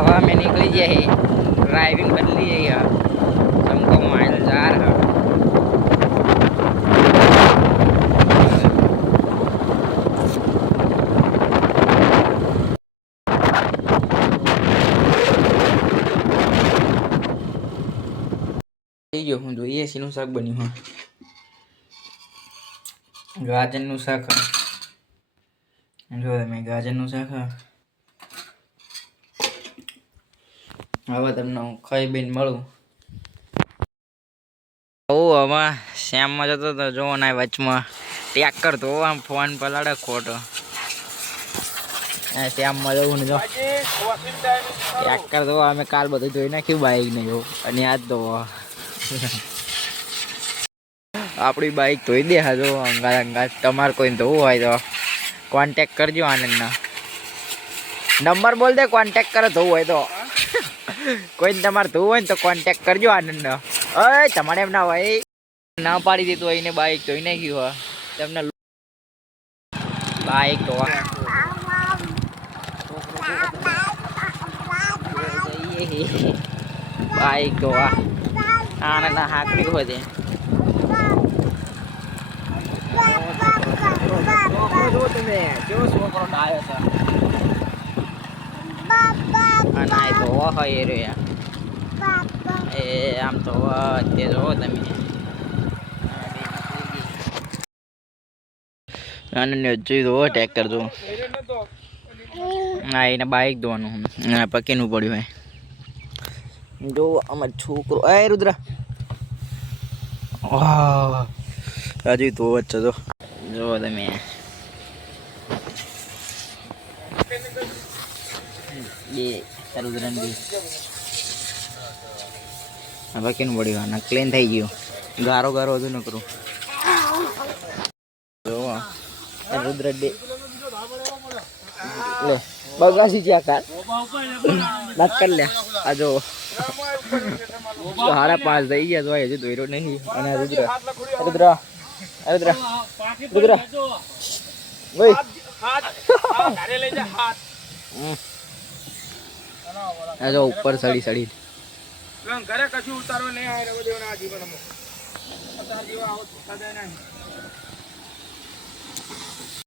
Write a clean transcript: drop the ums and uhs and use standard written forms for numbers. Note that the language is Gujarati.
हवा में निकली जाए ड्राइविंग बदली है यार हमको माइल जा रहा હું જોઈએ શીનું શાક બન્યું હા ગાજરનું શાક જો તમે ગાજરનું શાક હવે તમને ખાઈ બેન મળું આમાં શ્યામમાં જતો હતો જો ના વચમાં ટેક કરતો આમ ફોન પલાડે ખોટો શ્યામમાં જવું ને જો ટેક કરતો અમે કાલ બધું જોઈ નાખ્યું બાઈક ને જો અને આજ તો આપણી બાઈક ધોઈ દે હા જો અંગાત અંગાત તમારે કોઈ ધોવું હોય તો કોન્ટેક કરજો આનંદના નંબર બોલ દે કોન્ટેક કરે ધોવું હોય તો કોઈને તમારે ધોવું હોય ને તો કોન્ટેક કરજો આનંદનો અય તમારે એમ ના હોય ના પાડી દીધું હોય એને બાઈક ધોઈ નાખ્યું હોય તમને બાઈક ધોવા બાઈક ધોવા આનંદ હાકડી હોય તે ના તો હોય રે એ આમ તો તે જો તમે અને જોઈ દો ટેક કરજો હા એને બાઈક ધોવાનું પકીનું પડ્યું હોય જો અમાર છોકરો એ રુદ્ર હજુ તો વચ્ચે જો તમે બે રુદ્રન બી પકીનું પડ્યું ના ક્લીન થઈ ગયું ગારો ગારો હતું નકરું જો રુદ્ર ડે લે બગાસી જ્યાં કાર વાત કર લે આ જો 5:30 થઈ ગયા તો હજુ દોર્યો નહીં અને રુદ્ર રુદ્ર રુદ્ર રુદ્ર ઓય આ જો ઉપર સડી ઘરે કશું ઉતારો નહીં આવે દેવના જીવનમાં